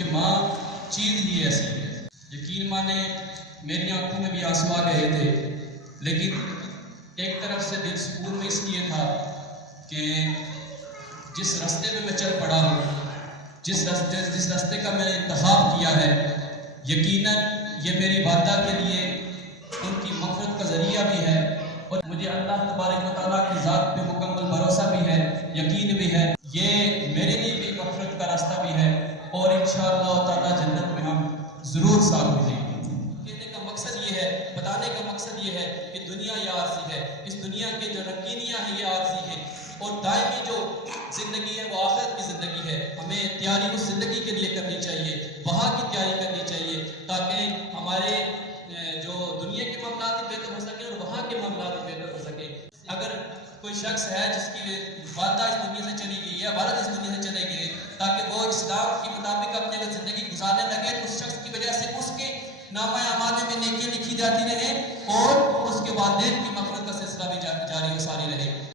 کیونکہ ماں چیز ہی ایسی ہے. یقین مانے میری آنکھوں میں بھی آنسو آ گئے تھے، لیکن ایک طرف سے دل سکون میں اس لیے تھا کہ جس راستے پہ میں چل پڑا ہوں، جس راستے کا میں نے انتخاب کیا ہے، یقیناً یہ میری والدہ کے لیے ان کی مغفرت کا ذریعہ بھی ہے، اور مجھے اللہ تبارک و تعالیٰ کی ذات پہ مکمل بھروسہ بھی ہے، یقین بھی ہے. یہ میرے لیے بھی مغفرت کا راستہ بھی ہے، اور انشاءاللہ تعالیٰ جنت میں ہم ضرور ساتھ ملیں گے. کہنے کا مقصد یہ ہے، بتانے کا مقصد یہ ہے کہ دنیا یہ عارضی ہے، اس دنیا کے جو رنگینیاں ہیں یہ عارضی ہیں، اور دائمی جو زندگی ہے وہ آخرت کی زندگی ہے. ہمیں تیاری اس زندگی کے لیے کرنی چاہیے، وہاں کی تیاری کرنی چاہیے، تاکہ ہمارے جو دنیا کے معاملات بھی بہتر ہو سکے اور وہاں کے معاملات بھی بہتر ہو سکے. اگر کوئی شخص ہے جس کی والدہ اس دنیا سے چلی گئی ہے، والد اس دنیا سے چلے گئے، تاکہ وہ اسلام کے مطابق اپنے زندگی گزارنے لگے، تو اس شخص کی وجہ سے اس کے نامہ اعمال میں نیکیاں لکھی جاتی رہیں اور اس کے والدین